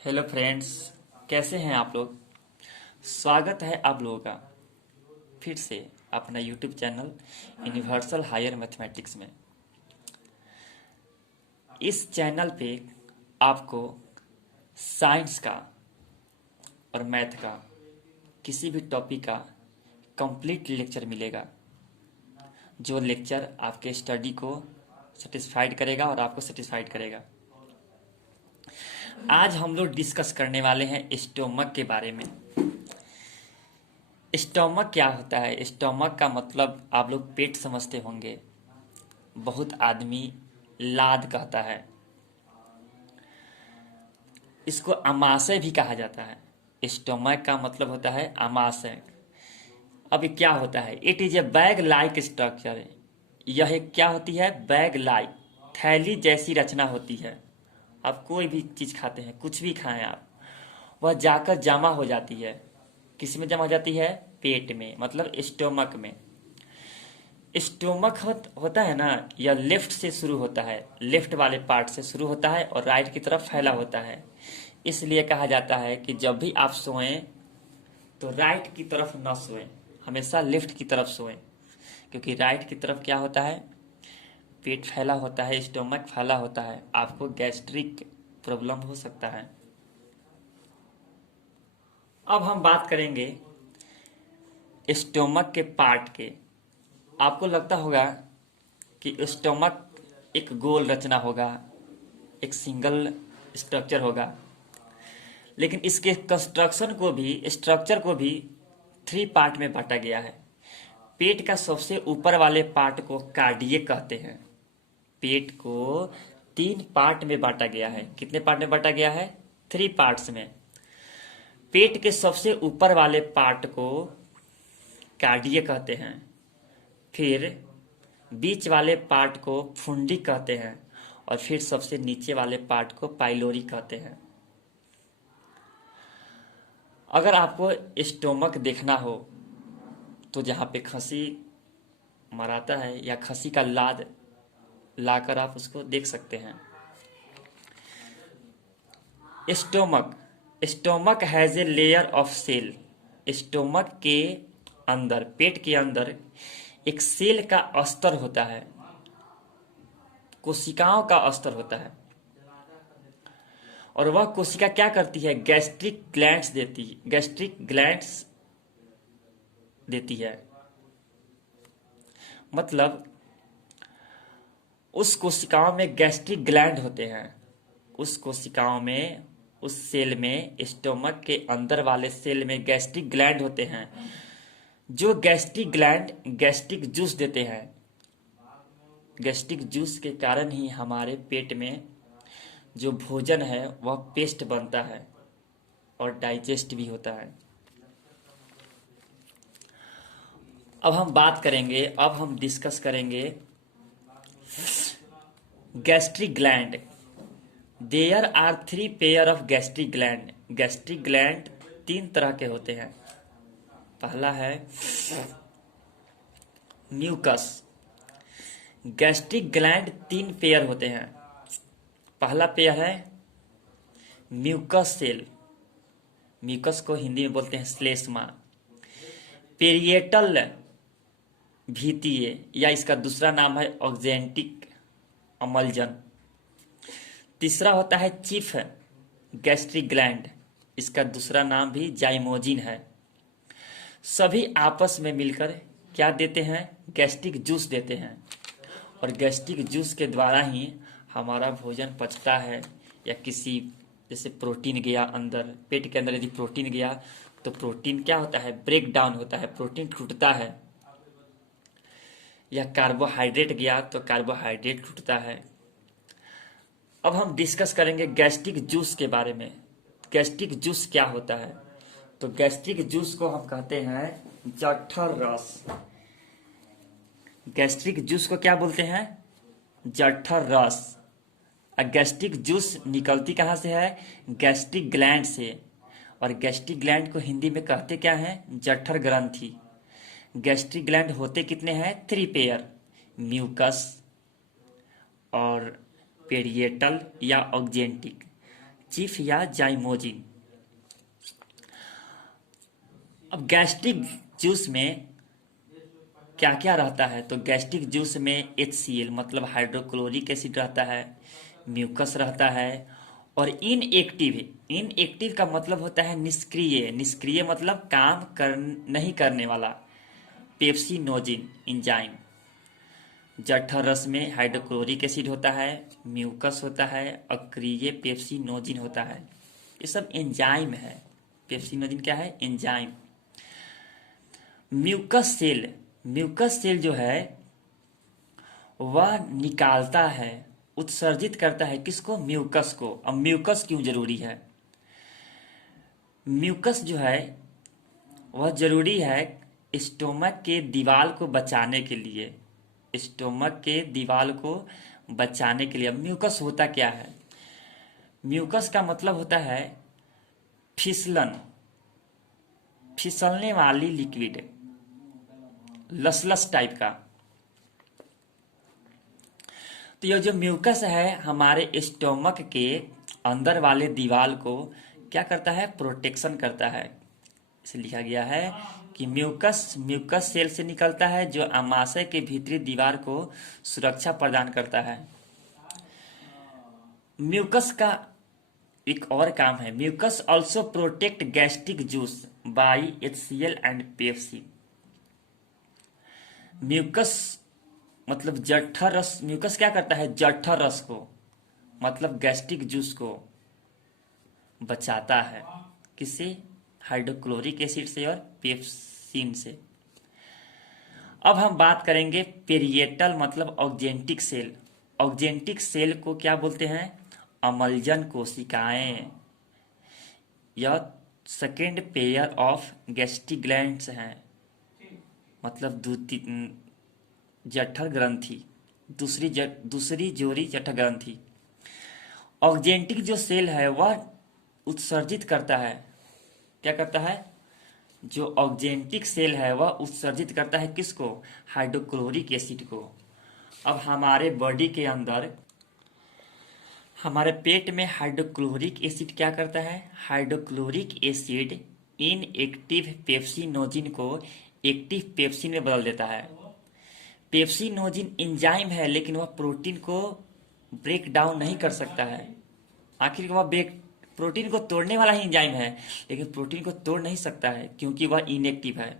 Hello friends, कैसे हैं आप लोग। स्वागत है आप लोगों का फिर से अपना YouTube channel universal higher mathematics में। इस चैनल पे आपको साइंस का और मैथ का किसी भी टॉपिक का कंप्लीट लेक्चर मिलेगा, जो लेक्चर आपके स्टडी को सेटिस्फाइड करेगा और आपको सेटिस्फाइड करेगा। आज हम लोग डिस्कस करने वाले हैं स्टोमक के बारे में। स्टोमक क्या होता है? स्टोमक का मतलब आप लोग पेट समझते होंगे, बहुत आदमी लाद कहता है, इसको अमाशय भी कहा जाता है। स्टोमक का मतलब होता है अमाशय। अब ये क्या होता है? It is a bag like structure. यह एक क्या होती है? बैग लाइक, थैली जैसी रचना होती है। आप कोई भी चीज खाते हैं, कुछ भी खाएं आप, वह जाकर जमा हो जाती है। किस में जमा हो जाती है? पेट में, मतलब स्टोमक में। स्टोमक होता है ना, यह लेफ्ट से शुरू होता है, लेफ्ट वाले पार्ट से शुरू होता है और राइट की तरफ फैला होता है। इसलिए कहा जाता है कि जब भी आप सोएं तो राइट की तरफ न सोएं, हमेशा लेफ्ट की तरफ सोएं, क्योंकि राइट की तरफ क्या होता है? पेट फैला होता है, स्टोमक फैला होता है, आपको गैस्ट्रिक प्रॉब्लम हो सकता है। अब हम बात करेंगे स्टोमक के पार्ट के। आपको लगता होगा कि स्टोमक एक गोल रचना होगा, एक सिंगल स्ट्रक्चर होगा, लेकिन इसके कंस्ट्रक्शन को भी, स्ट्रक्चर को भी 3 पार्ट में बांटा गया है। पेट का सबसे ऊपर वाले पार्ट को कार्डियक कहते हैं। पेट को 3 पार्ट में बांटा गया है। कितने पार्ट में बांटा गया है? 3 पार्ट्स में। पेट के सबसे ऊपर वाले पार्ट को कार्डियक कहते हैं, फिर बीच वाले पार्ट को फुंडी कहते हैं, और फिर सबसे नीचे वाले पार्ट को पाइलोरी कहते हैं। अगर आपको स्टोमक देखना हो तो जहाँ पे खसी मराता है या खसी का लाद लाकर आप उसको देख सकते हैं। Stomach, stomach has a layer of cell. Stomach के अंदर, पेट के अंदर एक सेल का अस्तर होता है, कोशिकाओं का अस्तर होता है, और वह कोशिका क्या करती है? गैस्ट्रिक ग्लैंड्स देती है। मतलब उस कोशिकाओं में गैस्ट्रिक ग्लैंड होते हैं। उस कोशिकाओं में, उस सेल में, स्टोमक के अंदर वाले सेल में गैस्ट्रिक ग्लैंड होते हैं, जो गैस्ट्रिक ग्लैंड गैस्ट्रिक जूस देते हैं। गैस्ट्रिक जूस के कारण ही हमारे पेट में जो भोजन है वह पेस्ट बनता है और डाइजेस्ट भी होता है। अब हम बात करेंगे, अब हम डिस्कस करेंगे gastric gland. There are 3 pair of gastric gland. Gastric gland 3 तरह के होते हैं। पहला है म्यूकस। गैस्ट्रिक ग्लैंड 3 पेयर होते हैं। पहला पेयर है म्यूकस सेल, म्यूकस को हिंदी में बोलते हैं श्लेष्मा। पेरिएटल भीतीय, या इसका दूसरा नाम है ऑक्जेंटिक अमलजन। तीसरा होता है चीफ गैस्ट्रिक ग्लैंड, इसका दूसरा नाम भी जाइमोजिन है। सभी आपस में मिलकर क्या देते हैं? गैस्ट्रिक जूस देते हैं, और गैस्ट्रिक जूस के द्वारा ही हमारा भोजन पचता है। या किसी, जैसे प्रोटीन गया अंदर, पेट के अंदर यदि प्रोटीन गया तो प्रोटीन क्या होता है? ब्रेक डाउन होता है, प्रोटीन टूटता है। या कार्बोहाइड्रेट गया तो कार्बोहाइड्रेट टूटता है। अब हम डिस्कस करेंगे गैस्ट्रिक जूस के बारे में। गैस्ट्रिक जूस क्या होता है? तो गैस्ट्रिक जूस को हम कहते हैं जठर रस। गैस्ट्रिक जूस को क्या बोलते हैं? जठर रस। गैस्ट्रिक जूस निकलती कहाँ से है? गैस्ट्रिक ग्लैंड से, और गैस्ट्रिक ग्लैंड को हिंदी में कहते क्या है? जठर ग्रंथि। गैस्ट्रिक ग्लैंड होते कितने हैं? 3 पेयर, म्यूकस और पेरिएटल या ऑक्जेंटिक। चिफ या जाइमोजिन। अब गैस्ट्रिक जूस में क्या क्या रहता है, तो गैस्ट्रिक जूस में HCl मतलब हाइड्रोक्लोरिक एसिड रहता है, म्यूकस रहता है, और इनएक्टिव का मतलब होता है निष्क्रिय, निष्क्रिय मतलब काम कर नहीं करने वाला, पेप्सिनोजिन एंजाइम। जठर रस में हाइड्रोक्लोरिक एसिड होता है, म्यूकस होता है, अक्रिय पेप्सिनोजिन होता है। ये सब एंजाइम है। पेप्सिनोजिन क्या है? एंजाइम। म्यूकस सेल जो है वह निकालता है, उत्सर्जित करता है किसको? म्यूकस को। अब म्यूकस क्यों जरूरी है? म्यूकस जो है वह जरूरी है स्टोमक के दीवार को बचाने के लिए, स्टोमक के दीवार को बचाने के लिए। अब म्यूकस होता क्या है? म्यूकस का मतलब होता है फिसलने वाली लिक्विड, लसलस टाइप का। तो ये जो म्यूकस है हमारे स्टोमक के अंदर वाले दीवार को क्या करता है? प्रोटेक्शन करता है। इसे लिखा गया है कि म्यूकस सेल से निकलता है जो आमाशय के भीतरी दीवार को सुरक्षा प्रदान करता है। म्यूकस का एक और काम है, mucus also protect gastric juice by HCl and pepsin. Mucus मतलब जठर रस, म्यूकस क्या करता है? जठर रस को मतलब गैस्ट्रिक जूस को बचाता है। किससे? हाइड्रोक्लोरिक एसिड से और पेप्सिन से। अब हम बात करेंगे पेरिएटल मतलब ऑक्जेंटिक सेल। ऑक्जेंटिक सेल को क्या बोलते हैं? अम्लजन कोशिकाएं। यह second pair of gastric glands हैं, मतलब जठर ग्रंथि, दूसरी जोड़ी जठर ग्रंथि। ऑक्जेंटिक जो सेल है वह उत्सर्जित करता है, क्या करता है? जो ऑक्जेंटिक सेल है वह उत्सर्जित करता है किसको? हाइड्रोक्लोरिक एसिड को। अब हमारे बॉडी के अंदर, हमारे पेट में हाइड्रोक्लोरिक एसिड क्या करता है? हाइड्रोक्लोरिक एसिड इनएक्टिव पेप्सिनोजिन को एक्टिव पेप्सिन में बदल देता है। पेप्सिनोजिन एंजाइम है लेकिन वह प्रोटीन को ब्रेक डाउन नहीं कर सकता है। आखिर वह प्रोटीन को तोड़ने वाला ही एंजाइम है लेकिन प्रोटीन को तोड़ नहीं सकता है क्योंकि वह इनएक्टिव है।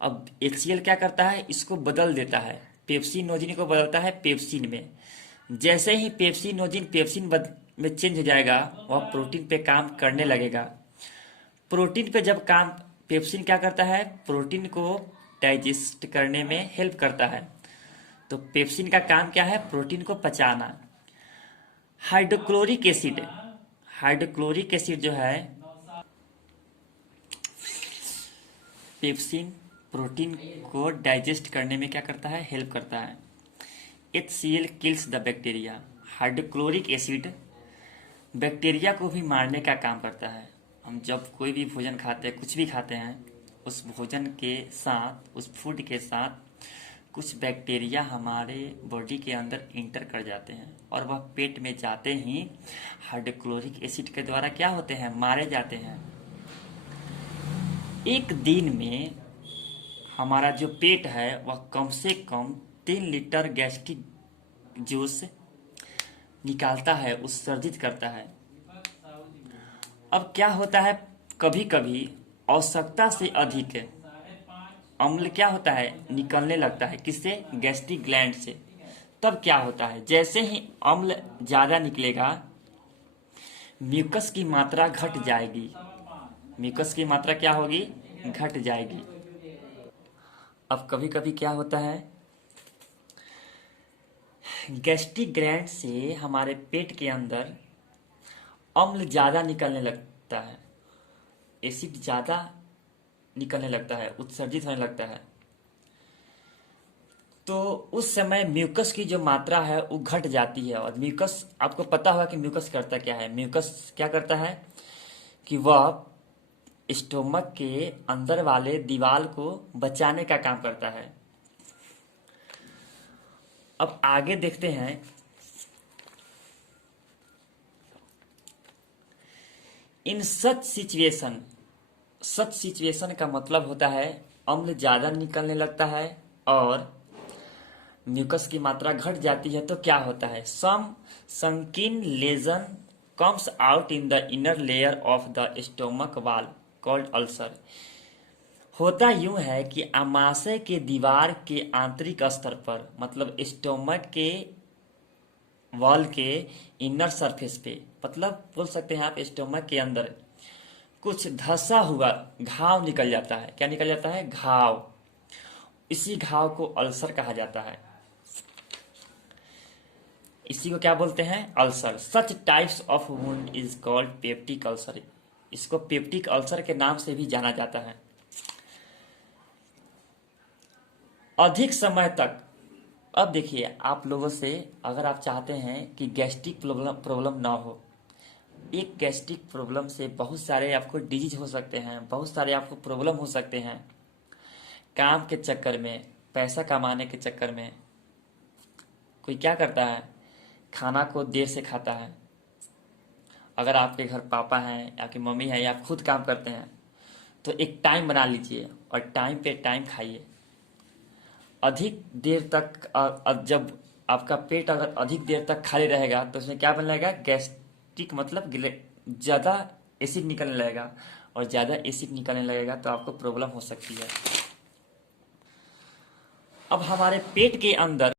अब HCl क्या करता है? इसको बदल देता है, पेप्सिनोजिन को बदलता है पेप्सिन में। जैसे ही पेप्सिनोजिन में चेंज हो जाएगा वह प्रोटीन पे काम करने लगेगा। प्रोटीन पे जब काम, पेप्सिन क्या करता है? प्रोटीन को डाइजेस्ट करने में हेल्प करता है। तो पेप्सिन का काम क्या है? प्रोटीन को पचाना। हाइड्रोक्लोरिक एसिड जो है, पेप्सिन प्रोटीन को डाइजेस्ट करने में क्या करता है? हेल्प करता है। HCl kills the bacteria. Hydrochloric acid bacteria को भी मारने का काम करता है। हम जब कोई भी भोजन खाते हैं, कुछ भी खाते हैं, उस भोजन के साथ, उस फूड के साथ कुछ बैक्टीरिया हमारे बॉडी के अंदर इंटर कर जाते हैं और वह पेट में जाते ही हाइड्रोक्लोरिक एसिड के द्वारा क्या होते हैं? मारे जाते हैं। एक दिन में हमारा जो पेट है वह कम से कम 3 लीटर गैस्ट्रिक जूस निकालता है, उत्सर्जित करता है। अब क्या होता है? कभी कभी आवश्यकता से अधिक अम्ल क्या होता है? निकलने लगता है। किससे? गैस्ट्रिक ग्लैंड से। तब क्या होता है? जैसे ही अम्ल ज्यादा निकलेगा म्यूकस की मात्रा घट जाएगी। म्यूकस की मात्रा क्या होगी? घट जाएगी। अब कभी कभी क्या होता है? गैस्ट्रिक ग्लैंड से हमारे पेट के अंदर अम्ल ज्यादा निकलने लगता है, एसिड ज्यादा निकलने लगता है, उत्सर्जित होने लगता है। तो उस समय म्यूकस की जो मात्रा है वो घट जाती है। और म्यूकस, आपको पता होगा कि म्यूकस करता क्या है? म्यूकस क्या करता है कि वह स्टोमक के अंदर वाले दीवार को बचाने का काम करता है। अब आगे देखते हैं इन सच सिचुएशन का मतलब होता है अम्ल ज़्यादा निकलने लगता है और म्यूकस की मात्रा घट जाती है तो क्या होता है, some sunken lesion comes out in the inner layer of the stomach wall called ulcer. होता यूं है कि आमाशय के दीवार के आंतरिक स्तर पर, मतलब स्टोमक के वॉल के इनर सरफेस पे, मतलब बोल सकते हैं आप स्टोमक के अंदर कुछ धंसा हुआ घाव निकल जाता है। क्या निकल जाता है, घाव। इसी घाव को अल्सर कहा जाता है। इसी को क्या बोलते हैं, ulcer. Such types of wound is called peptic ulcer. इसको पेप्टिक अल्सर के नाम से भी जाना जाता है। अधिक समय तक, अब देखिए आप लोगों से, अगर आप चाहते हैं कि गैस्ट्रिक प्रॉब्लम ना हो, एक गैस्ट्रिक प्रॉब्लम से बहुत सारे आपको डिजीज हो सकते हैं, बहुत सारे आपको प्रॉब्लम हो सकते हैं। काम के चक्कर में, पैसा कमाने के चक्कर में कोई क्या करता है, खाना को देर से खाता है। अगर आपके घर पापा हैं, आपकी मम्मी है, या आप खुद काम करते हैं, तो एक टाइम बना लीजिए और टाइम पे टाइम खाइए। अधिक देर तक जब आपका पेट अगर अधिक देर तक खाली रहेगा तो उसमें क्या बनने लगेगा, गैस्ट्रिक, मतलब ज़्यादा एसिड निकलने लगेगा, और ज़्यादा एसिड निकलने लगेगा तो आपको प्रॉब्लम हो सकती है। अब हमारे पेट के अंदर